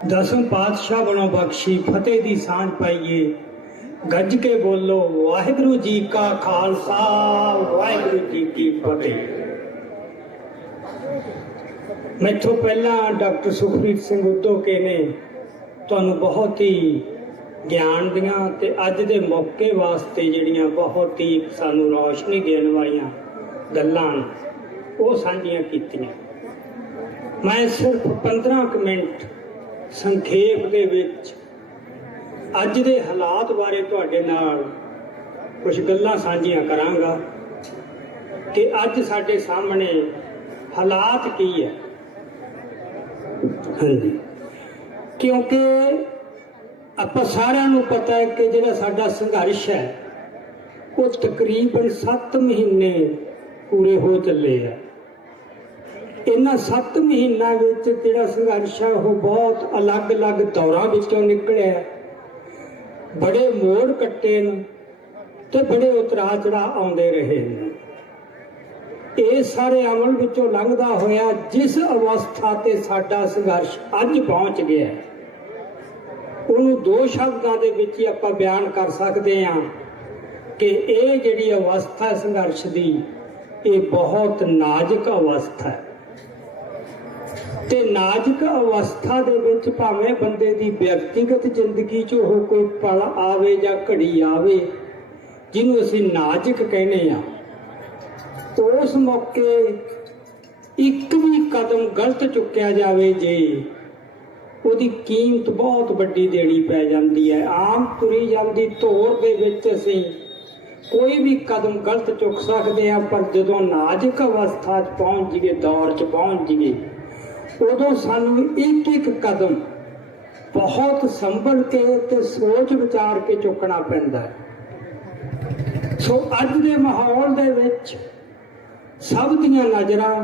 दसम पातशाह बनो बख्शी फतेह दी सांझ पाइए गज के बोलो वाहिगुरु जी का खालसा वाहिगुरु जी की फतेह। मैथों पहला डॉक्टर सुखप्रीत सिंह उद्दोके ने तुहानूं बहुत ही ज्ञान दियां ते अज दे मौके वास्ते जिहड़ियां बहुत ही सानूं रोशनी देण वालियां गल्लां वो साझियां कीतियां। मैं सिर्फ 15 मिनट संखेप दे विच अज दे हालात बारे तुहाडे नाल कुछ गल्लां साझियां करांगा कि अज साडे सामने हालात की है। हाँ जी, क्योंकि आपां सारिआं नूं पता है कि जिहड़ा साडा संघर्ष है वो तकरीबन 7 महीने पूरे हो चले हैं। इन्हां 7 महीनों विच जिहड़ा संघर्ष है वो बहुत अलग अलग दौरां विचों निकलिया, बड़े मोड़ कट्टे न ते बड़े उतरा चढ़ाव आउंदे रहे ने। ये सारे अमल विचों लंघदा होया जिस अवस्था ते साडा संघर्ष अज पहुंच गया उहनूं 2 शब्दां दे विच ही आपां बयान कर सकते हैं कि ये जिहड़ी अवस्था संघर्ष दी ये बहुत नाजुक अवस्था है। ते नाजुक अवस्था दे विच भावें बंदे दी व्यक्तिगत जिंदगी च हो कोई पल आवे या घड़ी आवे जिन्हों असीं नाजुक कहने आ, उस मौके एक भी कदम गलत चुक्या जावे जे ਉਹਦੀ कीमत बहुत वड्डी देनी पै जाती है। आम तुरी जाती धौर दे विच असीं कोई भी कदम गलत चुक सकते हैं, पर जदों नाजुक अवस्था च पहुँच जाइए, दौर च पहुँच जाइए, उदों सानूं एक एक कदम बहुत संभल के ते सोच विचार के चुकना पैंदा है। सो अज दे माहौल दे विच सब दियां नज़रां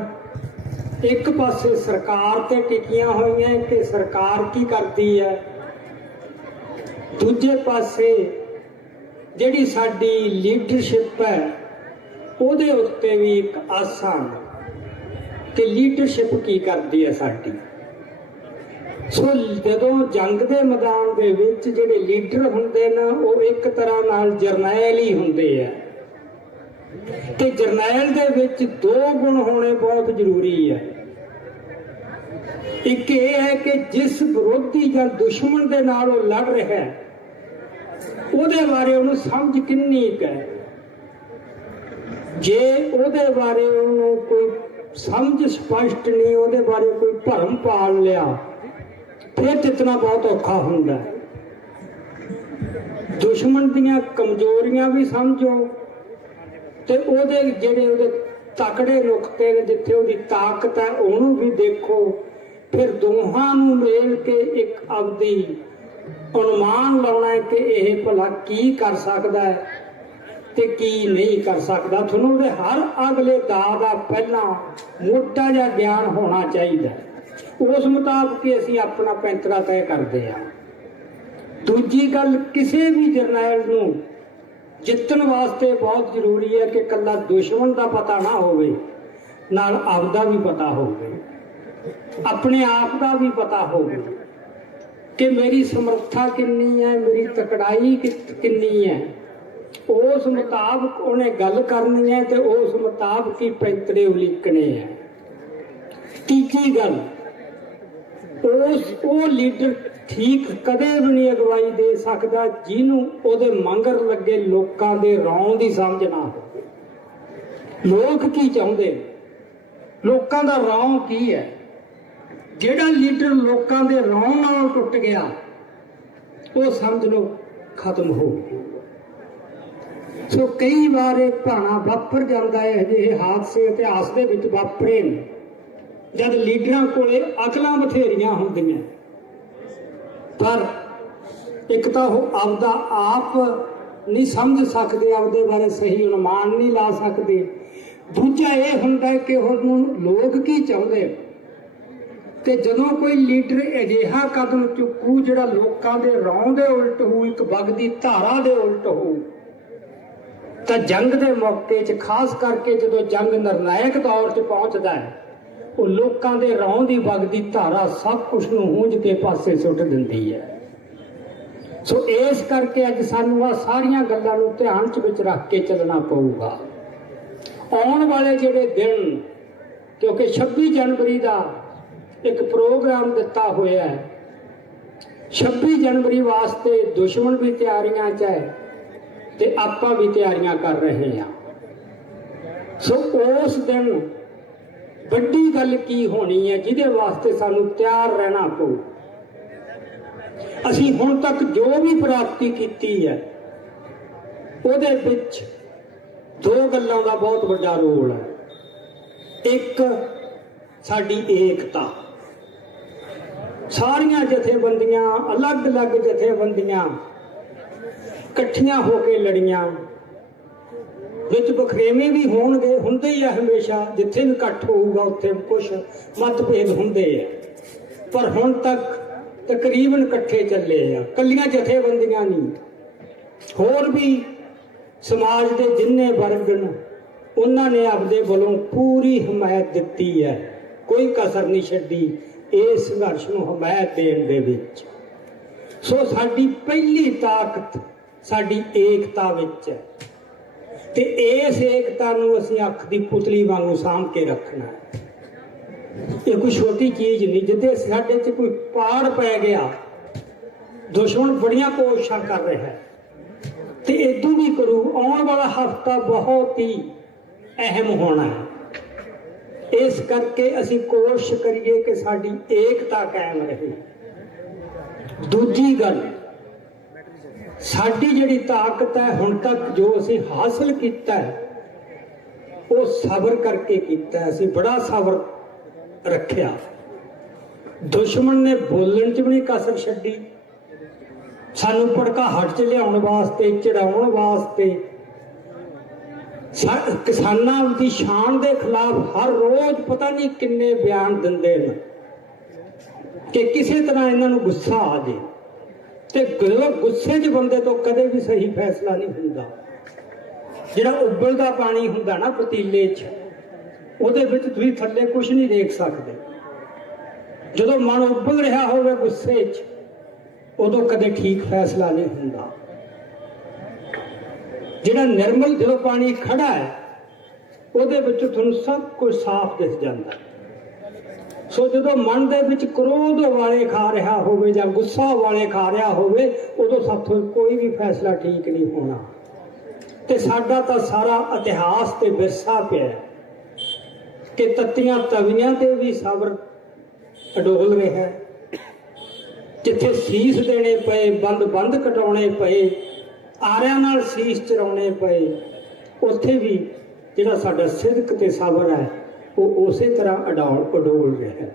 एक पासे सरकार ते टिकियां होईयां कि सरकार की करती है, दूजे पासे जिहड़ी साडी लीडरशिप है उहदे उत्ते भी एक आसां कि लीडरशिप की करती है साडी। सो जदों जंग दे मैदान दे विच जिहड़े लीडर हुंदे ने वो एक तरह नाल जरनैल ही हुंदे आ ते जरनैल दे विच 2 गुण होने बहुत जरूरी है। एक ये है कि जिस विरोधी या दुश्मन दे नाल वो लड़ रहा है ਉਹਦੇ बारे ਉਹਨੂੰ समझ किन्नी है। जे ਉਹਦੇ बारे ਉਹਨੂੰ कोई समझ स्पष्ट नहीं, ਉਹਦੇ बारे कोई भरम पाल लिया फिर जितना बहुत औखा हुंदा। दुश्मन दियां कमजोरियां भी समझो ते ਉਹਦੇ ਜਿਹੜੇ ਉਹਦੇ तकड़े नुकते ने जिथे ਉਹਦੀ ताकत है ਉਹਨੂੰ भी देखो, फिर दोहां नूं मेल के एक आपदी अनुमान लाउणा है कि यह भला की कर सकता है ते की नहीं कर सकता। तुहानूं उहदे हर अगले दाव दा पहला मोटा जिहा ज्ञान होना चाहिए, उस मुताबिक ही असीं अपना पैंतरा तय करते हैं। दूजी गल, किसी भी जरनैल नूं जितन वास्ते बहुत जरूरी है कि कल्ला दुश्मन का पता ना होवे, नाल आपदा भी पता होवे, अपने आप का भी पता होवे कि मेरी समर्था कितनी है, मेरी तकड़ाई कितनी है। उस मुताबिक उन्हें गल करनी है तो उस मुताबिक ही पैंतरे उलीकने हैं। तीजी गल, वो लीडर ठीक कदे भी नहीं अगवाई दे सकता जिन्हों उहदे मंगर लगे लोकां दे रौं दी समझ ना हो। लोग की चाहुंदे, लोकां दा रौं की है। जिहड़ा लीडर लोकां दे रौं नाल टुट गया वो समझ लो खत्म हो गया। सो कई बार एक भाना वापर जाता है, अजिहे हादसे इतिहास दे विच वापरे ने जद लीडरां कोले अकलां बथेरियां हुंदियां, पर एक तो वो आपदा आप नहीं समझ सकते, आपदे बारे सही अनुमान नहीं ला सकते। दूजा ये हुंदा है कि उहनूं लोग की चाहुंदे ते जदों कोई लीडर अजिहा कदम चुकू जिहड़ा लोकां दे रौं दे उल्ट हो, एक वगदी धारा दे उल्ट हो, तो जंग दे मौके च खास करके जदों जंग निर्णायक दौर च पहुंचदा है ਉਹ ਲੋਕਾਂ ਦੇ ਰੌਂ ਦੀ ਵਗਦੀ ਧਾਰਾ ਸਭ ਕੁਝ ਨੂੰ ਹੂੰਝ ਕੇ ਪਾਸੇ ਸੁੱਟ ਦਿੰਦੀ ਹੈ। ਸੋ ਇਸ ਕਰਕੇ ਅੱਜ ਸਾਨੂੰ ਆ ਸਾਰੀਆਂ ਗੱਲਾਂ ਨੂੰ ਧਿਆਨ 'ਚ ਵਿੱਚ ਰੱਖ ਕੇ ਚੱਲਣਾ ਪਊਗਾ। ਆਉਣ ਵਾਲੇ ਜਿਹੜੇ ਦਿਨ, ਕਿਉਂਕਿ 26 ਜਨਵਰੀ ਦਾ ਇੱਕ ਪ੍ਰੋਗਰਾਮ ਦਿੱਤਾ ਹੋਇਆ ਹੈ, 26 ਜਨਵਰੀ ਵਾਸਤੇ ਦੁਸ਼ਮਣ ਵੀ ਤਿਆਰੀਆਂ 'ਚ ਹੈ ਤੇ ਆਪਾਂ ਵੀ ਤਿਆਰੀਆਂ ਕਰ ਰਹੇ ਹਾਂ। ਸੋ ਉਸ ਦਿਨ ਵੱਡੀ ਗੱਲ ਕੀ ਹੋਣੀ ਹੈ ਜਿਹਦੇ ਵਾਸਤੇ ਸਾਨੂੰ ਤਿਆਰ ਰਹਿਣਾ ਪਊ। ਅਸੀਂ ਹੁਣ ਤੱਕ ਜੋ ਵੀ ਪ੍ਰਾਪਤੀ ਕੀਤੀ ਹੈ ਉਹਦੇ ਵਿੱਚ ਦੋ ਗੱਲਾਂ ਦਾ ਬਹੁਤ ਵੱਡਾ ਰੋਲ ਹੈ। ਇੱਕ, ਸਾਡੀ ਏਕਤਾ। ਸਾਰੀਆਂ ਜਥੇਬੰਦੀਆਂ, ਅਲੱਗ-ਅਲੱਗ ਜਥੇਬੰਦੀਆਂ ਇਕੱਠੀਆਂ ਹੋ ਕੇ ਲੜੀਆਂ। ਵਿੱਚ ਬਖਰੇਵੇਂ ਵੀ ਹੋਣਗੇ, ਹੁੰਦੇ ਹੀ ਆ ਹਮੇਸ਼ਾ। ਜਿੱਥੇ ਵੀ ਇਕੱਠ ਹੋਊਗਾ ਉੱਥੇ ਕੁਛ ਮਤਭੇਦ ਹੁੰਦੇ ਆ, ਪਰ ਹੁਣ ਤੱਕ ਤਕਰੀਬਨ ਇਕੱਠੇ ਚੱਲੇ ਆ। ਕੱਲੀਆਂ ਜਥੇਬੰਦੀਆਂ ਨਹੀਂ, ਹੋਰ ਵੀ ਸਮਾਜ ਦੇ ਜਿੰਨੇ ਵਰਗ ਨੇ ਉਹਨਾਂ ਨੇ ਆਪਦੇ ਵੱਲੋਂ ਪੂਰੀ ਹਮਾਇਤ ਦਿੱਤੀ ਹੈ, ਕੋਈ ਕਸਰ ਨਹੀਂ ਛੱਡੀ ਇਸ ਸੰਘਰਸ਼ ਨੂੰ ਹਮਾਇਤ ਦੇਣ ਦੇ ਵਿੱਚ। ਸੋ ਸਾਡੀ ਪਹਿਲੀ ਤਾਕਤ ਸਾਡੀ ਏਕਤਾ ਵਿੱਚ ਹੈ ਤੇ ਇਸ ਏਕਤਾ ਨੂੰ ਅਸੀਂ ਅੱਖ ਦੀ ਪੁਤਲੀ ਵਾਂਗੂ ਸਾਂਭ ਕੇ ਰੱਖਣਾ ਹੈ। ਇਹ ਕੋਈ ਛੋਟੀ ਚੀਜ਼ ਨਹੀਂ। ਜਿੱਦੇ ਸਾਡੇ 'ਚ ਕੋਈ ਪਾੜ ਪੈ ਗਿਆ, ਦੁਸ਼ਮਣ ਬੜੀਆਂ ਕੋਸ਼ਿਸ਼ਾਂ ਕਰ ਰਿਹਾ ਹੈ ਤੇ ਇਦੋਂ ਵੀ ਕਰੂ। ਆਉਣ ਵਾਲਾ ਹਫ਼ਤਾ ਬਹੁਤ ਹੀ ਅਹਿਮ ਹੋਣਾ ਹੈ। ਇਸ ਕਰਕੇ ਅਸੀਂ ਕੋਸ਼ਿਸ਼ ਕਰੀਏ ਕਿ ਸਾਡੀ ਏਕਤਾ ਕਾਇਮ ਰਹੇ। ਦੂਜੀ ਗੱਲ, ਸਾਡੀ ਜਿਹੜੀ ਤਾਕਤ ਹੈ, ਹੁਣ ਤੱਕ ਜੋ ਅਸੀਂ ਹਾਸਲ ਕੀਤਾ ਹੈ ਉਹ ਸਬਰ ਕਰਕੇ ਕੀਤਾ ਹੈ। ਅਸੀਂ ਬੜਾ ਸਬਰ ਰੱਖਿਆ। ਦੁਸ਼ਮਣ ਨੇ ਬੋਲਣ 'ਚ ਵੀ ਨਹੀਂ ਕਸਰ ਛੱਡੀ, ਸਾਨੂੰ ਭੜਕਾਹਟ 'ਚ ਲਿਆਉਣ ਵਾਸਤੇ, ਚੜਾਉਣ ਵਾਸਤੇ। ਕਿਸਾਨਾਂ ਦੀ ਸ਼ਾਨ ਦੇ ਖਿਲਾਫ ਹਰ ਰੋਜ਼ ਪਤਾ ਨਹੀਂ ਕਿੰਨੇ ਬਿਆਨ ਦਿੰਦੇ ਨੇ ਕਿ ਕਿਸੇ ਤਰ੍ਹਾਂ ਇਹਨਾਂ ਨੂੰ ਗੁੱਸਾ ਆ ਜੇ। ਤੇ ਗੁੱਸੇ 'ਚ ਬੰਦੇ ਤੋਂ ਕਦੇ ਵੀ ਸਹੀ ਫੈਸਲਾ ਨਹੀਂ ਹੁੰਦਾ। ਜਿਹੜਾ ਉਬਲਦਾ ਪਾਣੀ ਹੁੰਦਾ ਨਾ ਪਤੀਲੇ 'ਚ, ਉਹਦੇ ਵਿੱਚ ਤੁਸੀਂ ਥੱਲੇ ਕੁਝ ਨਹੀਂ ਦੇਖ ਸਕਦੇ। ਜਦੋਂ ਮਨ ਉਬਲ ਰਿਹਾ ਹੋਵੇ ਗੁੱਸੇ 'ਚ, ਉਦੋਂ ਕਦੇ ਠੀਕ ਫੈਸਲਾ ਨਹੀਂ ਹੁੰਦਾ। ਜਿਹੜਾ ਨਿਰਮਲ, ਜਦੋਂ ਪਾਣੀ ਖੜਾ ਹੈ ਉਹਦੇ ਵਿੱਚ ਤੁਹਾਨੂੰ ਸਭ ਕੁਝ ਸਾਫ਼ ਦਿਸ ਜਾਂਦਾ। ਸੋ ਜਦੋਂ ਮਨ ਦੇ ਵਿੱਚ ਕ੍ਰੋਧ ਵਾਲੇ ਖਾ ਰਿਹਾ ਹੋਵੇ ਜਾਂ ਗੁੱਸਾ ਵਾਲੇ ਖਾ ਰਿਹਾ ਹੋਵੇ, ਉਦੋਂ ਸਾਥੋਂ ਕੋਈ ਵੀ ਫੈਸਲਾ ਠੀਕ ਨਹੀਂ ਹੋਣਾ। ਤੇ ਸਾਡਾ ਤਾਂ ਸਾਰਾ ਇਤਿਹਾਸ ਤੇ ਵਿਰਸਾ ਪਿਆ ਕਿ ਤੱਤੀਆਂ ਤਵੀਆਂ ਤੇ ਵੀ ਸਬਰ ਅਡੋਲ ਰਿਹਾ। ਜਿੱਥੇ ਸੀਸ ਦੇਣੇ ਪਏ, ਬੰਦ ਕਟਾਉਣੇ ਪਏ, ਆਰਿਆਂ ਨਾਲ ਸੀਸ ਚਰਾਉਣੇ ਪਏ, ਉੱਥੇ ਵੀ ਜਿਹੜਾ ਸਾਡਾ ਸਿਦਕ ਤੇ ਸਬਰ ਹੈ ਉਹ ਉਸੇ ਤਰ੍ਹਾਂ ਅਡੋਲ ਰਿਹਾ।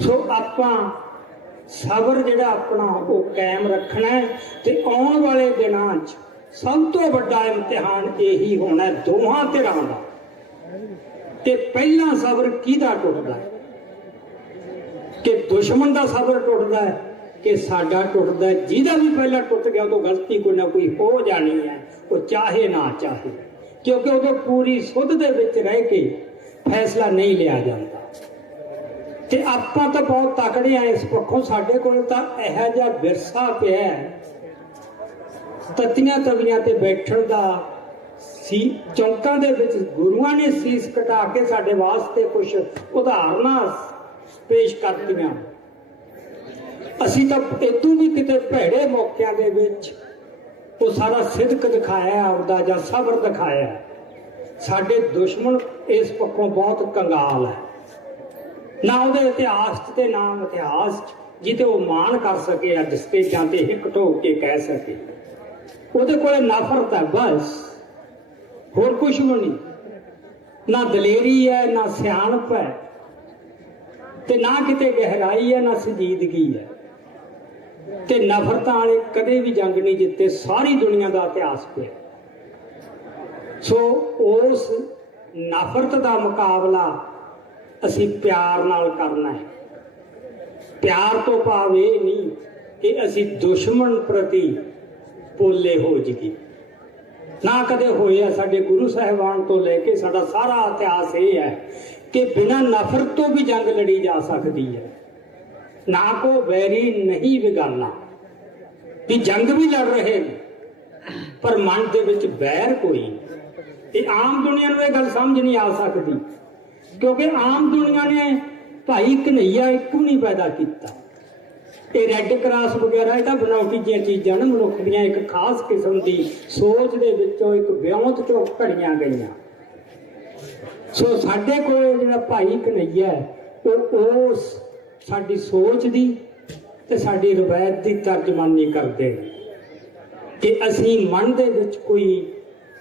ਸੋ ਆਪਾਂ ਸਬਰ ਜਿਹੜਾ ਆਪਣਾ ਉਹ ਕਾਇਮ ਰੱਖਣਾ ਹੈ। ਤੇ ਆਉਣ ਵਾਲੇ ਦਿਨਾਂ 'ਚ ਸਭ ਤੋਂ ਵੱਡਾ ਇਮਤਿਹਾਨ ਇਹੀ ਹੋਣਾ ਦੋਹਾਂ ਧਿਰਾਂ ਦਾ। ਤੇ ਪਹਿਲਾਂ ਸਬਰ ਕਿਹਦਾ ਟੁੱਟਦਾ ਹੈ? ਕਿ ਦੁਸ਼ਮਣ ਦਾ ਸਬਰ ਟੁੱਟਦਾ ਹੈ ਕਿ ਸਾਡਾ ਟੁੱਟਦਾ ਹੈ? ਜਿਹਦਾ ਵੀ ਪਹਿਲਾਂ ਟੁੱਟ ਗਿਆ ਉਦੋਂ ਗਲਤੀ ਕੋਈ ਨਾ ਕੋਈ ਹੋ ਜਾਣੀ ਹੈ, ਉਹ ਚਾਹੇ ਨਾ ਚਾਹੇ, ਕਿਉਂਕਿ ਉਦੋਂ ਪੂਰੀ ਸੁੱਧ ਦੇ ਵਿੱਚ ਰਹਿ ਕੇ ਫੈਸਲਾ ਨਹੀਂ ਲਿਆ ਜਾਂਦਾ। ਤੇ ਆਪਾਂ ਤਾਂ ਬਹੁਤ ਤਕੜੇ ਆ ਇਸ ਪੱਖੋਂ। ਸਾਡੇ ਕੋਲ ਤਾਂ ਇਹੋ ਜਿਹਾ ਵਿਰਸਾ ਪਿਆ ਹੈ, ਤੱਤੀਆਂ ਤਵੀਆਂ ਤੇ ਬੈਠਣ ਦਾ। ਚੌਂਕਾਂ ਦੇ ਵਿੱਚ ਗੁਰੂਆਂ ਨੇ ਸੀਸ ਕਟਾ ਕੇ ਸਾਡੇ ਵਾਸਤੇ ਕੁਝ ਉਦਾਹਰਨਾਂ ਪੇਸ਼ ਕਰਤੀਆਂ। ਅਸੀਂ ਤਾਂ ਇਦੋਂ ਵੀ ਕਿਤੇ ਭੈੜੇ ਮੌਕਿਆਂ ਦੇ ਵਿੱਚ ਉਹ ਸਾਰਾ ਸਿਦਕ ਦਿਖਾਇਆ ਆਪਦਾ, ਜਾਂ ਸਬਰ ਦਿਖਾਇਆ। ਸਾਡੇ ਦੁਸ਼ਮਣ ਇਸ ਪੱਖੋਂ ਬਹੁਤ ਕੰਗਾਲ ਹੈ। ਨਾ ਉਹਦੇ ਇਤਿਹਾਸ 'ਚ ਤੇ ਨਾ ਇਤਿਹਾਸ 'ਚ ਜਿਹਤੇ ਉਹ ਮਾਣ ਕਰ ਸਕੇ, ਅੱਜ ਸਟੇਜਾਂ ਤੇ ਹਿੱਕ ਠੋਕ ਕੇ ਕਹਿ ਸਕੇ। ਉਹਦੇ ਕੋਲੇ ਨਫ਼ਰਤ ਹੈ ਬਸ, ਹੋਰ ਕੁਛ ਵੀ ਨਹੀਂ। ਨਾ ਦਲੇਰੀ ਹੈ, ਨਾ ਸਿਆਣਪ ਹੈ, ਤੇ ਨਾ ਕਿਤੇ ਗਹਿਰਾਈ ਹੈ, ਨਾ ਸੰਜੀਦਗੀ ਹੈ। ਤੇ ਨਫ਼ਰਤਾਂ ਵਾਲੇ ਕਦੇ ਵੀ ਜੰਗ ਨਹੀਂ ਜਿੱਤੇ, ਸਾਰੀ ਦੁਨੀਆ ਦਾ ਇਤਿਹਾਸ ਪਿਆ। ਸੋ ਉਸ ਨਫ਼ਰਤ ਦਾ ਮੁਕਾਬਲਾ ਅਸੀਂ ਪਿਆਰ ਨਾਲ ਕਰਨਾ ਹੈ। ਪਿਆਰ ਤੋਂ ਭਾਵ ਇਹ ਨਹੀਂ ਕਿ ਅਸੀਂ ਦੁਸ਼ਮਣ ਪ੍ਰਤੀ ਪੋਲੇ ਹੋ ਜਾਈਏ, ਨਾ ਕਦੇ ਹੋਇਆ। ਸਾਡੇ ਗੁਰੂ ਸਾਹਿਬਾਨ ਤੋਂ ਲੈ ਕੇ ਸਾਡਾ ਸਾਰਾ ਇਤਿਹਾਸ ਇਹ ਹੈ कि बिना नफरत तो भी जंग लड़ी जा सकती है। ना को वैरी नहीं बिगाना, भी जंग भी लड़ रहे हैं पर मन के विच बैर कोई। ये आम दुनिया को यह गल समझ नहीं आ सकती, क्योंकि आम दुनिया ने भाई कन्हैया एक नहीं पैदा किया। ये रैड क्रॉस वगैरह ये बनावटी जी चीज़ां ने मनुख दी एक खास किस्म की सोच के विचों एक व्योंत चो घड़ियां गई। सो साडे कोल जिहड़ा भाई कन्हैया है वो साडी सोच दी ते साडी रवायत की तर्जमानी करते कि असी मन दे विच कोई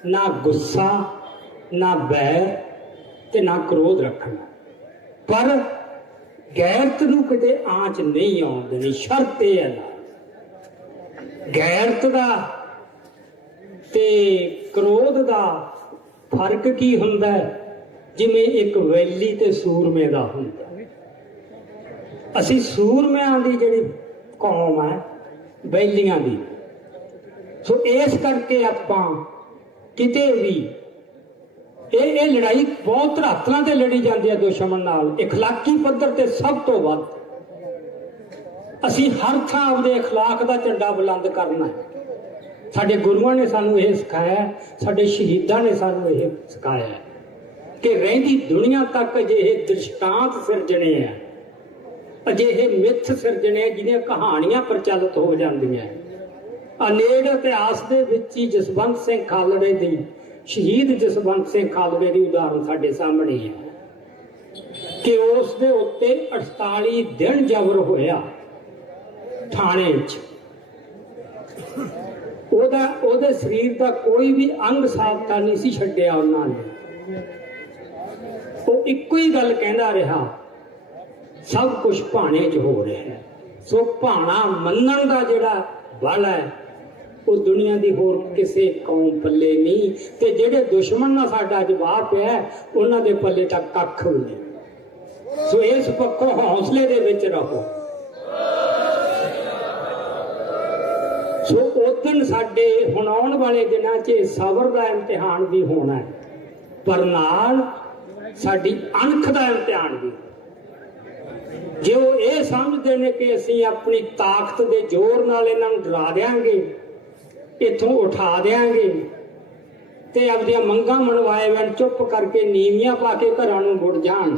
ना गुस्सा ना बैर ते ना क्रोध रखना, पर गैरत नूं किते आंच नहीं आउण देनी। शर्त यह है ना, गैरत दा ते क्रोध दा फर्क की हुंदा है, जिवें एक वैली ते सूरमे दा हुंदा। असी सूरमिਆਂ ਦੀ ਜਿਹੜੀ कौम है वैलियां दी। सो इस करके आपां किते भी ਇਹ ਲੜਾਈ ਬਹੁਤ ਧਰਾਤਲਾਂ ਤੇ ਲੜੀ ਜਾਂਦੀ ਹੈ ਦੁਸ਼ਮਣ ਨਾਲ। ਇਖਲਾਕੀ ਪੱਧਰ ਤੇ ਸਭ ਤੋਂ ਵੱਧ ਅਸੀਂ ਹਰ ਥਾਂ ਆਪਦੇ ਇਖਲਾਕ ਦਾ ਝੰਡਾ ਬੁਲੰਦ ਕਰਨਾ ਹੈ। ਸਾਡੇ ਗੁਰੂਆਂ ਨੇ ਸਾਨੂੰ ਇਹ ਸਿਖਾਇਆ, ਸਾਡੇ ਸ਼ਹੀਦਾਂ ਨੇ ਸਾਨੂੰ ਇਹ ਸਿਖਾਇਆ ਕਿ ਰਹਿੰਦੀ ਦੁਨੀਆ ਤੱਕ ਅਜਿਹੇ ਦ੍ਰਿਸ਼ਟਾਂਤ ਸਿਰਜਣੇ ਆ, ਅਜਿਹੇ ਮਿੱਥ ਸਿਰਜਣੇ ਜਿਹਦੀਆਂ ਕਹਾਣੀਆਂ ਪ੍ਰਚਲਿਤ ਹੋ ਜਾਂਦੀਆਂ। ਅਨੇਕ ਇਤਿਹਾਸ ਦੇ ਵਿੱਚ ਹੀ ਜਸਵੰਤ ਸਿੰਘ ਖਾਲੜੇ ਦੀ, शहीद जसवंत सिंह खालड़े की उदाहरण साडे सामने है कि उस दे उत्ते 48 दिन जबर होया थाने ओदे शरीर का कोई भी अंग साबता नहीं सी छड्डिया उन्होंने। वो इक्को ही गल कहंदा रहा, सब कुछ भाणे च हो रहा है। सो भाणा मन्नण दा जिहड़ा बल है वो दुनिया की होर किसी कौम पल्ले नहीं, ते जेडे दुश्मन ना साडा जवाब पिया उन्हां दे पल्ले तक कख भी नहीं। सो इस पक्कों हौसले दे विच रहो। सो उदन साडे हुण आउण वाले दिनां 'च सबर का इम्तिहान भी होना है, पर नाल साडी अणख का इम्तिहान भी। जे वो ये समझते हैं कि असीं अपनी ताकत के जोर नाल इन्हां नूं डरा देंगे, इथों उठा देंगे ते अपनी मंगां मनवाए वैन चुप करके नीवियां पा के घरां नूं मुड़ जाण,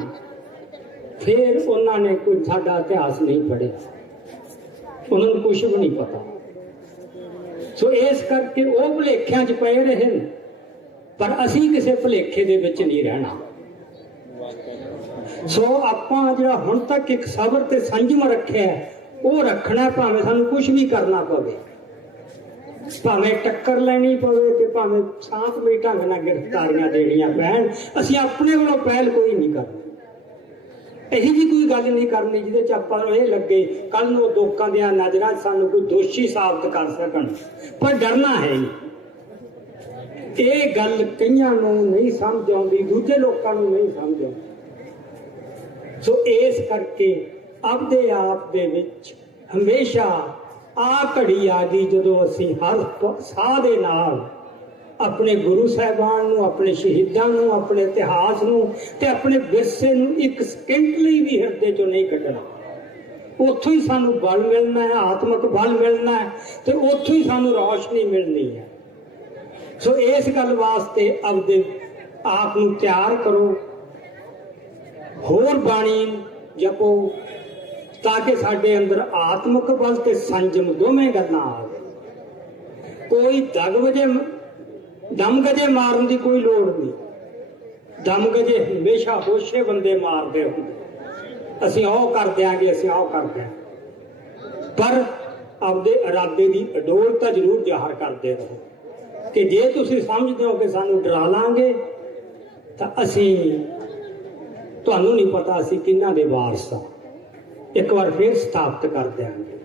फिर उन्होंने कोई साडा इतिहास नहीं पढ़िया, उन्होंने कुछ भी नहीं पता। सो इस करके वो भुलेखियां च पए रहे, पर असीं किसी भुलेखे दे विच नहीं रहना। सो आपां जिहड़ा हुण तक एक सबर ते संयम रखिया वो रखना, भावें सानूं कुछ भी करना पवे, भावें टक्कर लैनी पवे ते भावें शांतमई ढंग नाल गिरफ्तारियां देनियां पैण, असीं अपने कोलों पहल कोई नहीं करनी। यही जी कोई गल नहीं करनी जिहदे च आपां नूं इह लगे कल नूं लोकां दियां नज़रां 'च सानूं कोई दोषी साबित कर सकण, पर डरना है नहीं। ये गल कईयां नूं नहीं समझ आउंदी, दूजे लोकां नूं नहीं समझ आउंदी। सो इस करके आपदे आप दे विच हमेशा आ घड़ी आ गई जदों असीं हर साह दे नाल अपने गुरु साहिबान नूं, अपने शहीदां नूं, अपने इतिहास नूं ते अपने विरसे नूं एक सेकंड लई भी हिरदे चों नहीं कढना। उत्थों ही सानूं बल मिलना है, आत्मक बल मिलना है, ते उत्थों ही सानूं रोशनी मिलनी है। सो इस गल वास्ते अपने आप नूं तैयार करो, होर बाणी जपो, ताकि साडे अंदर आत्मक बल ते संयम दोवें गल्लां आ जाए। कोई दम गजे मारन की कोई लोड़ नहीं, दम गजे हमेशा होशे बंदे मारते होंदे, असीं ओह कर देंगे, असीं ओह कर देंगे, पर आपदे इरादे की अडोलता जरूर जाहिर करते रहो कि जे तुसीं समझदे हो कि सानूं डरा लांगे तां असीं तुहानूं नहीं पता असीं किन्हां दे वारस हां, एक बार फिर स्थापित कर देंगे।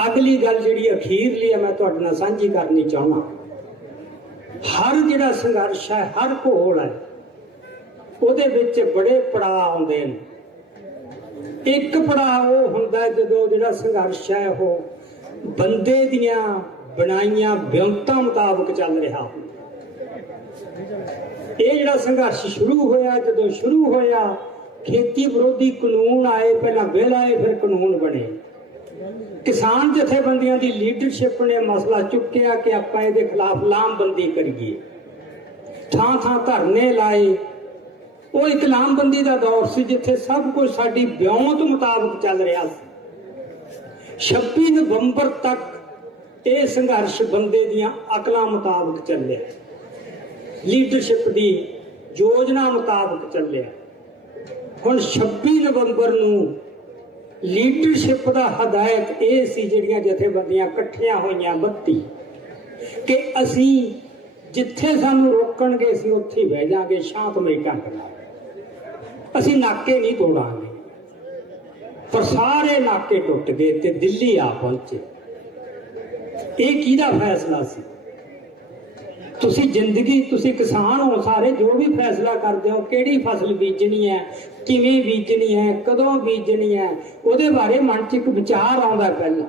अगली गल जिहड़ी अखीरली है मैं तुहाडे नाल सांझी करनी चाहुंदा, हर जिहड़ा संघर्ष है, हर घोल है, ਉਹਦੇ ਵਿੱਚ बड़े पड़ाव आउंदे ने। एक पड़ाव वो हुंदा जदों जिहड़ा संघर्ष है वो बंदे दियां बनाईयां विਉਂਤਾਂ मुताबक चल रहा हुंदा। ਇਹ ਜਿਹੜਾ ਸੰਘਰਸ਼ ਸ਼ੁਰੂ ਹੋਇਆ, ਜਦੋਂ ਸ਼ੁਰੂ ਹੋਇਆ ਖੇਤੀ ਵਿਰੋਧੀ ਕਾਨੂੰਨ ਆਏ, ਪਹਿਲਾਂ ਬਿੱਲ ਆਏ, ਫਿਰ ਕਾਨੂੰਨ ਬਣੇ। ਕਿਸਾਨ ਜਥੇਬੰਦੀਆਂ ਦੀ ਲੀਡਰਸ਼ਿਪ ਨੇ ਮਸਲਾ ਚੁੱਕਿਆ ਕਿ ਆਪਾਂ ਇਹਦੇ ਖਿਲਾਫ ਲਾਮਬੰਦੀ ਕਰੀਏ, ਥਾਂ ਥਾਂ ਧਰਨੇ ਲਾਏ। ਉਹ ਇੱਕ ਲਾਮਬੰਦੀ ਦਾ ਦੌਰ ਸੀ ਜਿੱਥੇ ਸਭ ਕੁਝ ਸਾਡੀ ਵਿਉਂਤ ਮੁਤਾਬਕ ਚੱਲ ਰਿਹਾ ਸੀ। 26 ਨਵੰਬਰ ਤੱਕ ਇਹ ਸੰਘਰਸ਼ ਬੰਦੇ ਦੀਆਂ ਅਕਲਾਂ ਮੁਤਾਬਕ ਚੱਲਿਆ, ਲੀਡਰਸ਼ਿਪ ਦੀ ਯੋਜਨਾ ਮੁਤਾਬਕ ਚੱਲਿਆ। ਹੁਣ 26 ਨਵੰਬਰ ਨੂੰ ਲੀਡਰਸ਼ਿਪ ਦਾ ਹਦਾਇਤ ਇਹ ਸੀ, ਜਿਹੜੀਆਂ ਜਥੇਬੰਦੀਆਂ ਇਕੱਠੀਆਂ ਹੋਈਆਂ 32, ਕਿ ਅਸੀਂ ਜਿੱਥੇ ਸਾਨੂੰ ਰੋਕਣਗੇ ਅਸੀਂ ਉੱਥੇ ਹੀ ਬਹਿ ਜਾਾਂਗੇ ਸ਼ਾਂਤਮਈ ਢੰਗ ਨਾਲ, ਅਸੀਂ ਨਾਕੇ ਨਹੀਂ ਤੋੜਾਂਗੇ। ਪਰ ਸਾਰੇ ਨਾਕੇ ਟੁੱਟ ਗਏ ਤੇ ਦਿੱਲੀ ਆ ਪਹੁੰਚੇ। ਇਹ ਕਿਹਦਾ ਫੈਸਲਾ ਸੀ? ਤੁਸੀਂ ਜ਼ਿੰਦਗੀ, ਤੁਸੀਂ ਕਿਸਾਨ ਹੋ ਸਾਰੇ, ਜੋ ਵੀ ਫੈਸਲਾ ਕਰਦੇ ਹੋ ਕਿਹੜੀ ਫਸਲ ਬੀਜਣੀ ਹੈ, ਕਿਵੇਂ ਬੀਜਣੀ ਹੈ, ਕਦੋਂ ਬੀਜਣੀ ਹੈ, ਉਹਦੇ ਬਾਰੇ ਮਨ 'ਚ ਇੱਕ ਵਿਚਾਰ ਆਉਂਦਾ, ਪਹਿਲਾਂ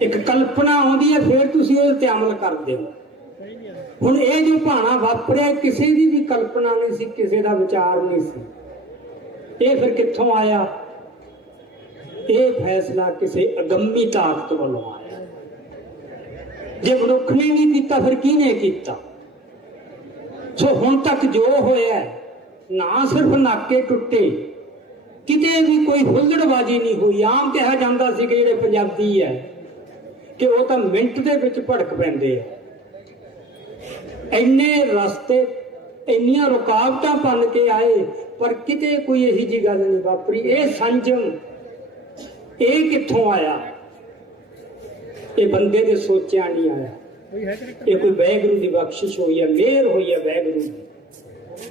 ਇੱਕ ਕਲਪਨਾ ਆਉਂਦੀ ਹੈ, ਫਿਰ ਤੁਸੀਂ ਉਹਦੇ ਤੇ ਅਮਲ ਕਰਦੇ ਹੋ। ਹੁਣ ਇਹ ਜੋ ਭਾਣਾ ਵਾਪਰਿਆ, ਕਿਸੇ ਦੀ ਵੀ ਕਲਪਨਾ ਨਹੀਂ ਸੀ, ਕਿਸੇ ਦਾ ਵਿਚਾਰ ਨਹੀਂ ਸੀ। ਇਹ ਫਿਰ ਕਿੱਥੋਂ ਆਇਆ? ਇਹ ਫੈਸਲਾ ਕਿਸੇ ਅਗੰਮੀ ਤਾਕਤ ਵੱਲੋਂ ਆਇਆ। ਜੇ ਮਨੁੱਖ ਨੇ ਨਹੀਂ ਕੀਤਾ ਫਿਰ ਕਿਹਨੇ ਕੀਤਾ? ਸੋ ਹੁਣ ਤੱਕ ਜੋ ਹੋਇਆ, ਨਾ ਸਿਰਫ ਨਾਕੇ ਟੁੱਟੇ, ਕਿਤੇ ਵੀ ਕੋਈ ਹੁੱਲੜਬਾਜ਼ੀ ਨਹੀਂ ਹੋਈ। ਆਮ ਕਿਹਾ ਜਾਂਦਾ ਸੀ ਕਿ ਜਿਹੜੇ ਪੰਜਾਬੀ ਹੈ ਕਿ ਉਹ ਤਾਂ ਮਿੰਟ ਦੇ ਵਿੱਚ ਭੜਕ ਪੈਂਦੇ ਆ। ਇੰਨੇ ਰਸਤੇ, ਇੰਨੀਆਂ ਰੁਕਾਵਟਾਂ ਬਣ ਕੇ ਆਏ, ਪਰ ਕਿਤੇ ਕੋਈ ਇਹੀ ਜਿਹੀ ਗੱਲ ਨਹੀਂ ਵਾਪਰੀ। ਇਹ ਸੰਜਮ ਇਹ ਕਿੱਥੋਂ ਆਇਆ? ਇਹ ਬੰਦੇ ਦੇ ਸੋਚਿਆ ਨਹੀਂ ਆਇਆ। ਇਹ ਕੋਈ ਵਾਹਿਗੁਰੂ ਦੀ ਬਖਸ਼ਿਸ਼ ਹੋਈ ਹੈ, ਮਿਹਰ ਹੋਈ ਹੈ ਵਾਹਿਗੁਰੂ ਦੀ,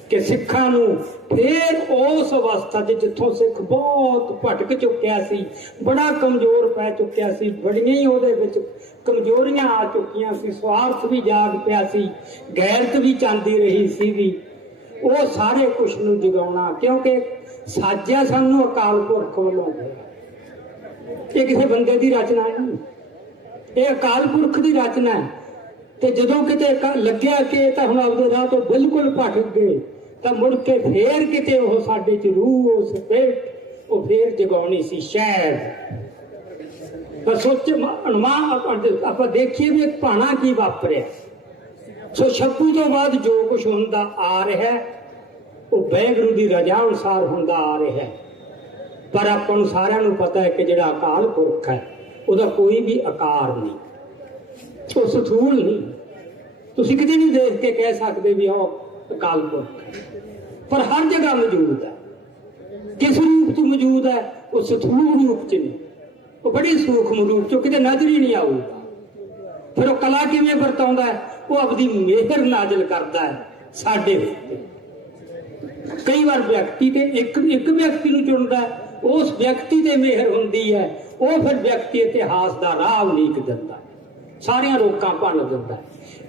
ਕਿ ਸਿੱਖਾਂ ਨੂੰ ਫੇਰ ਉਸ ਅਵਸਥਾ 'ਚ ਜਿੱਥੋਂ ਸਿੱਖ ਬਹੁਤ ਭਟਕ ਚੁੱਕਿਆ ਸੀ, ਬੜਾ ਕਮਜ਼ੋਰ ਪੈ ਚੁੱਕਿਆ ਸੀ, ਬੜੀਆਂ ਹੀ ਉਹਦੇ ਵਿੱਚ ਕਮਜ਼ੋਰੀਆਂ ਆ ਚੁੱਕੀਆਂ ਸੀ, ਸਵਾਰਥ ਵੀ ਜਾਗ ਪਿਆ ਸੀ, ਗੈਰਤ ਵੀ ਚਾਂਦੀ ਰਹੀ ਸੀ ਵੀ, ਉਹ ਸਾਰੇ ਕੁਛ ਨੂੰ ਜਗਾਉਣਾ। ਕਿਉਂਕਿ ਸਾਜਿਆ ਸਾਨੂੰ ਅਕਾਲ ਪੁਰਖ ਵੱਲੋਂ ਹੋਇਆ। ਇਹ ਕਿਸੇ ਬੰਦੇ ਦੀ ਰਚਨਾ ਨਹੀਂ, ਇਹ ਅਕਾਲ ਪੁਰਖ ਦੀ ਰਚਨਾ ਹੈ। ਤੇ ਜਦੋਂ ਕਿਤੇ ਲੱਗਿਆ ਕਿ ਤਾਂ ਹੁਣ ਆਪਦੇ ਰਾਹ ਤੋਂ ਬਿਲਕੁਲ ਭਟਕ ਗਏ, ਤਾਂ ਮੁੜ ਕੇ ਫੇਰ ਕਿਤੇ ਉਹ ਸਾਡੇ 'ਚ ਰੂਹ, ਉਸ ਪੇਟ, ਉਹ ਫੇਰ ਜਗਾਉਣੀ ਸੀ ਸ਼ਾਇਦ। ਪਰ ਸੋਚ ਅਨੁਮਾਨ ਆਪਾਂ ਦੇਖੀਏ ਵੀ ਇੱਕ ਭਾਣਾ ਕੀ ਵਾਪਰਿਆ। ਸੋ 26 ਤੋਂ ਬਾਅਦ ਜੋ ਕੁਛ ਹੁੰਦਾ ਆ ਰਿਹਾ, ਉਹ ਵਾਹਿਗੁਰੂ ਦੀ ਰਜ਼ਾ ਅਨੁਸਾਰ ਹੁੰਦਾ ਆ ਰਿਹਾ। ਪਰ ਆਪਾਂ ਨੂੰ ਸਾਰਿਆਂ ਨੂੰ ਪਤਾ ਹੈ ਕਿ ਜਿਹੜਾ ਅਕਾਲ ਪੁਰਖ ਹੈ ਉਹਦਾ ਕੋਈ ਵੀ ਆਕਾਰ ਨਹੀਂ, ਉਹ ਸਥੂਲ ਨਹੀਂ। ਤੁਸੀਂ ਕਿਤੇ ਨਹੀਂ ਦੇਖ ਕੇ ਕਹਿ ਸਕਦੇ ਵੀ ਉਹ ਅਕਾਲ ਪੁਰਖ ਹੈ, ਪਰ ਹਰ ਜਗ੍ਹਾ ਮੌਜੂਦ ਹੈ। ਕਿਸ ਰੂਪ 'ਚ ਮੌਜੂਦ ਹੈ? ਉਹ ਸਥੂਲ ਰੂਪ 'ਚ ਨਹੀਂ, ਉਹ ਬੜੀ ਸੂਖਮ ਰੂਪ 'ਚ, ਕਿਤੇ ਨਜ਼ਰ ਹੀ ਨਹੀਂ ਆਊਗਾ। ਫਿਰ ਉਹ ਕਲਾ ਕਿਵੇਂ ਵਰਤਾਉਂਦਾ ਹੈ? ਉਹ ਆਪਣੀ ਮਿਹਰ ਨਾਜ਼ਿਲ ਕਰਦਾ ਹੈ ਸਾਡੇ ਉੱਤੇ। ਕਈ ਵਾਰ ਵਿਅਕਤੀ ਤੇ ਇੱਕ ਵਿਅਕਤੀ ਨੂੰ ਚੁਣਦਾ ਹੈ, ਉਸ ਵਿਅਕਤੀ ਤੇ ਮਿਹਰ ਹੁੰਦੀ ਹੈ, ਉਹ ਫਿਰ ਵਿਅਕਤੀ ਇਤਿਹਾਸ ਦਾ ਰਾਹ ਉਲੀਕ ਦਿੰਦਾ, ਸਾਰੀਆਂ ਰੋਕਾਂ ਭੰਨ ਦਿੰਦਾ।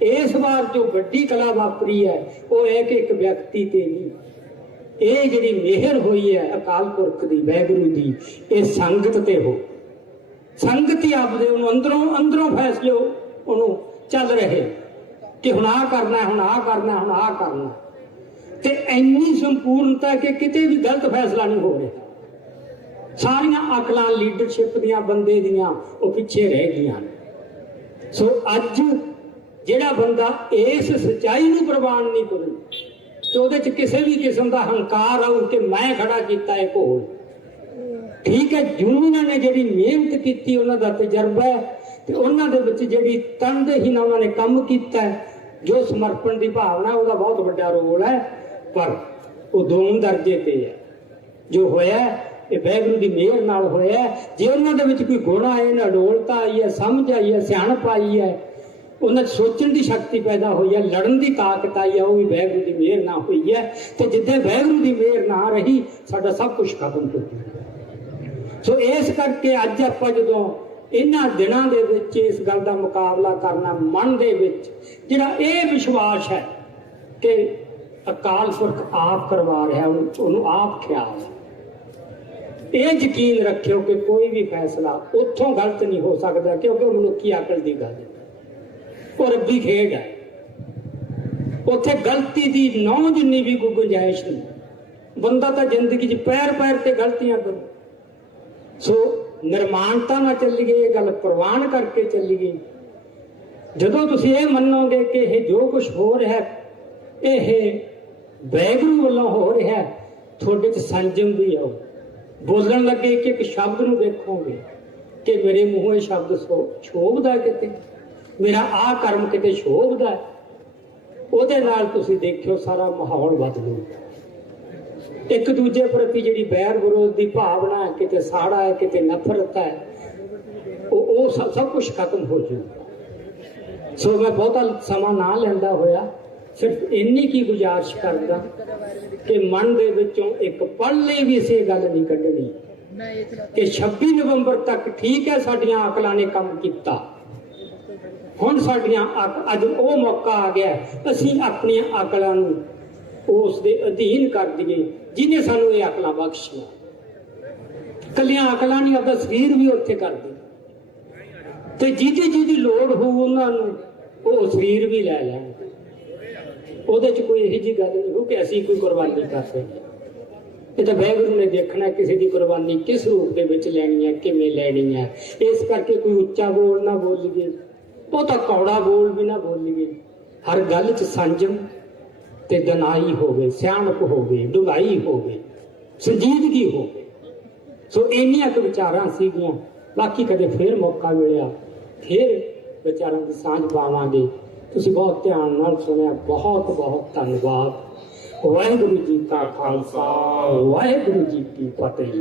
ਇਸ ਵਾਰ ਜੋ ਵੱਡੀ ਕਲਾ ਵਾਪਰੀ ਹੈ ਉਹ ਹੈ ਕਿ ਇੱਕ ਵਿਅਕਤੀ ਤੇ ਨਹੀਂ, ਇਹ ਜਿਹੜੀ ਮਿਹਰ ਹੋਈ ਹੈ ਅਕਾਲ ਪੁਰਖ ਦੀ, ਵਾਹਿਗੁਰੂ ਦੀ, ਇਹ ਸੰਗਤ ਤੇ ਹੋ। ਸੰਗਤ ਹੀ ਆਪਦੇ ਉਹਨੂੰ ਅੰਦਰੋਂ ਫੈਸਲੇ ਉਹਨੂੰ ਚੱਲ ਰਹੇ ਕਿ ਹੁਣ ਆਹ ਕਰਨਾ, ਹੁਣ ਆਹ ਕਰਨਾ, ਹੁਣ ਆਹ ਕਰਨਾ। ਤੇ ਇੰਨੀ ਸੰਪੂਰਨਤਾ ਕਿ ਕਿਤੇ ਵੀ ਗਲਤ ਫੈਸਲਾ ਨਹੀਂ ਹੋ ਰਿਹਾ। ਸਾਰੀਆਂ ਅਕਲਾਂ ਲੀਡਰਸ਼ਿਪ ਦੀਆਂ, ਬੰਦੇ ਦੀਆਂ, ਉਹ ਪਿੱਛੇ ਰਹਿ ਗਈਆਂ। ਸੋ ਅੱਜ ਜਿਹੜਾ ਬੰਦਾ ਇਸ ਸੱਚਾਈ ਨੂੰ ਪ੍ਰਵਾਨ ਨਹੀਂ ਕਰੂ ਤੇ ਉਹਦੇ 'ਚ ਕਿਸੇ ਵੀ ਕਿਸਮ ਦਾ ਹੰਕਾਰ ਆਉ ਕਿ ਮੈਂ ਖੜਾ ਕੀਤਾ ਇਹ ਘੋਲ। ਠੀਕ ਹੈ, ਜੁਨੂਨਾਂ ਨੇ ਜਿਹੜੀ ਮਿਹਨਤ ਕੀਤੀ, ਉਹਨਾਂ ਦਾ ਤਜਰਬਾ ਹੈ, ਤੇ ਉਹਨਾਂ ਦੇ ਵਿੱਚ ਜਿਹੜੀ ਤਨਦੇਹੀ ਨਾਲ ਉਹਨਾਂ ਨੇ ਕੰਮ ਕੀਤਾ, ਜੋ ਸਮਰਪਣ ਦੀ ਭਾਵਨਾ, ਉਹਦਾ ਬਹੁਤ ਵੱਡਾ ਰੋਲ ਹੈ। ਪਰ ਉਹ ਦੋਵੇਂ ਦਰਜੇ ਤੇ ਹੈ। ਜੋ ਹੋਇਆ ਇਹ ਵਾਹਿਗੁਰੂ ਦੀ ਮਿਹਰ ਨਾਲ ਹੋਇਆ। ਜੇ ਉਹਨਾਂ ਦੇ ਵਿੱਚ ਕੋਈ ਗੁਣ ਆਏ ਨੇ, ਅਡੋਲਤਾ ਆਈ ਹੈ, ਸਮਝ ਆਈ ਹੈ, ਸਿਆਣਪ ਆਈ ਹੈ, ਉਹਨਾਂ 'ਚ ਸੋਚਣ ਦੀ ਸ਼ਕਤੀ ਪੈਦਾ ਹੋਈ ਹੈ, ਲੜਨ ਦੀ ਤਾਕਤ ਆਈ ਹੈ, ਉਹ ਵੀ ਵਾਹਿਗੁਰੂ ਦੀ ਮਿਹਰ ਨਾਲ ਹੋਈ ਹੈ। ਤੇ ਜਿੱਥੇ ਵਾਹਿਗੁਰੂ ਦੀ ਮਿਹਰ ਨਾ ਰਹੀ, ਸਾਡਾ ਸਭ ਕੁਝ ਖਤਮ ਹੋ ਗਿਆ। ਸੋ ਇਸ ਕਰਕੇ ਅੱਜ ਆਪਾਂ ਜਦੋਂ ਇਹਨਾਂ ਦਿਨਾਂ ਦੇ ਵਿੱਚ ਇਸ ਗੱਲ ਦਾ ਮੁਕਾਬਲਾ ਕਰਨਾ, ਮਨ ਦੇ ਵਿੱਚ ਜਿਹੜਾ ਇਹ ਵਿਸ਼ਵਾਸ ਹੈ ਕਿ ਅਕਾਲ ਪੁਰਖ ਆਪ ਕਰਵਾ ਰਿਹਾ, ਉਹਨੂੰ ਆਪ ਖਿਆਲ ਹੈ, ਇਹ ਯਕੀਨ ਰੱਖਿਓ ਕਿ ਕੋਈ ਵੀ ਫੈਸਲਾ ਉੱਥੋਂ ਗਲਤ ਨਹੀਂ ਹੋ ਸਕਦਾ, ਕਿਉਂਕਿ ਉਹ ਮਨੁੱਖੀ ਅਕਲ ਦੀ ਗੱਲ ਹੈ, ਉਹ ਰੱਬੀ ਖੇਡ ਹੈ। ਉੱਥੇ ਗਲਤੀ ਦੀ ਨੌ ਜਿੰਨੀ ਵੀ ਕੋਈ ਗੁੰਜਾਇਸ਼ ਨਹੀਂ। ਬੰਦਾ ਤਾਂ ਜ਼ਿੰਦਗੀ 'ਚ ਪੈਰ ਪੈਰ ਤੇ ਗਲਤੀਆਂ ਕਰੂ। ਸੋ ਨਿਰਮਾਣਤਾ ਨਾਲ ਚੱਲੀਏ, ਇਹ ਗੱਲ ਪ੍ਰਵਾਨ ਕਰਕੇ ਚੱਲੀਏ। ਜਦੋਂ ਤੁਸੀਂ ਇਹ ਮੰਨੋਗੇ ਕਿ ਇਹ ਜੋ ਕੁਝ ਹੋ ਰਿਹਾ ਇਹ ਵਾਹਿਗੁਰੂ ਵੱਲੋਂ ਹੋ ਰਿਹਾ, ਤੁਹਾਡੇ 'ਚ ਸੰਜਮ ਵੀ ਆਉ। ਬੋਲਣ ਲੱਗੇ ਕਿ ਇੱਕ ਸ਼ਬਦ ਨੂੰ ਦੇਖੋਗੇ ਕਿ ਮੇਰੇ ਮੂੰਹੋਂ ਇਹ ਸ਼ਬਦ ਸ਼ੋਭਦਾ, ਕਿਤੇ ਮੇਰਾ ਆਹ ਕਰਮ ਕਿਤੇ ਸ਼ੋਭਦਾ, ਉਹਦੇ ਨਾਲ ਤੁਸੀਂ ਦੇਖਿਓ ਸਾਰਾ ਮਾਹੌਲ ਬਦਲੂਗਾ। ਇੱਕ ਦੂਜੇ ਪ੍ਰਤੀ ਜਿਹੜੀ ਵੈਰ ਵਿਰੋਧ ਦੀ ਭਾਵਨਾ ਹੈ, ਕਿਤੇ ਸਾੜਾ ਹੈ, ਕਿਤੇ ਨਫ਼ਰਤ ਹੈ, ਉਹ ਸਭ ਕੁਝ ਖਤਮ ਹੋ ਜਾਊਗਾ। ਸੋ ਮੈਂ ਬਹੁਤਾ ਸਮਾਂ ਨਾ ਲੈਂਦਾ ਹੋਇਆ ਸਿਰਫ ਇੰਨੀ ਕੀ ਗੁਜ਼ਾਰਿਸ਼ ਕਰਦਾ ਕਿ ਮਨ ਦੇ ਵਿੱਚੋਂ ਇੱਕ ਪਲ ਲਈ ਵੀ ਇਸੇ ਗੱਲ ਨਹੀਂ ਕੱਢਣੀ ਕਿ 26 ਨਵੰਬਰ ਤੱਕ ਠੀਕ ਹੈ ਸਾਡੀਆਂ ਅਕਲਾਂ ਨੇ ਕੰਮ ਕੀਤਾ, ਹੁਣ ਸਾਡੀਆਂ ਅੱਜ ਉਹ ਮੌਕਾ ਆ ਗਿਆ ਅਸੀਂ ਆਪਣੀਆਂ ਅਕਲਾਂ ਨੂੰ ਉਸ ਦੇ ਅਧੀਨ ਕਰ ਦਈਏ ਜਿਹਨੇ ਸਾਨੂੰ ਇਹ ਅਕਲਾਂ ਬਖਸ਼ੀਆਂ। ਕੱਲੀਆਂ ਅਕਲਾਂ ਨਹੀਂ, ਆਪਦਾ ਸਰੀਰ ਵੀ ਉੱਥੇ ਕਰ ਦੇ ਤੇ ਜਿਹਦੀ ਲੋੜ ਹੋਊ ਉਹਨਾਂ ਨੂੰ ਉਹ ਸਰੀਰ ਵੀ ਲੈ ਲੈਣ। ਉਹਦੇ 'ਚ ਕੋਈ ਇਹੋ ਜਿਹੀ ਗੱਲ ਨਹੀਂ ਹੋ ਕਿ ਅਸੀਂ ਕੋਈ ਕੁਰਬਾਨੀ ਕਰ ਸਕਦੇ। ਇਹ ਤਾਂ ਵਾਹਿਗੁਰੂ ਨੇ ਦੇਖਣਾ ਕਿਸੇ ਦੀ ਕੁਰਬਾਨੀ ਕਿਸ ਰੂਪ ਦੇ ਵਿੱਚ ਲੈਣੀ ਹੈ, ਕਿਵੇਂ ਲੈਣੀ ਹੈ। ਇਸ ਕਰਕੇ ਕੋਈ ਉੱਚਾ ਬੋਲ ਨਾ ਬੋਲੀਏ, ਬਹੁਤਾ ਕੌੜਾ ਬੋਲ ਵੀ ਨਾ ਬੋਲੀਏ। ਹਰ ਗੱਲ 'ਚ ਸੰਜਮ ਤੇ ਦਨਾਈ ਹੋਵੇ, ਸਿਆਣਪ ਹੋਵੇ, ਡੁੰਘਾਈ ਹੋਵੇ, ਸੰਜੀਦਗੀ ਹੋਵੇ। ਸੋ ਇੰਨੀਆਂ ਕੁ ਵਿਚਾਰਾਂ ਸੀਗੀਆਂ। ਬਾਕੀ ਕਦੇ ਫੇਰ ਮੌਕਾ ਮਿਲਿਆ ਫੇਰ ਵਿਚਾਰਾਂ ਦੀ ਸਾਂਝ ਪਾਵਾਂਗੇ। ਤੁਸੀਂ ਬਹੁਤ ਧਿਆਨ ਨਾਲ ਸੁਣਿਆ, ਬਹੁਤ ਬਹੁਤ ਧੰਨਵਾਦ। ਵਾਹਿਗੁਰੂ ਜੀ ਕਾ ਖਾਲਸਾ, ਵਾਹਿਗੁਰੂ ਜੀ ਕੀ ਫਤਿਹ।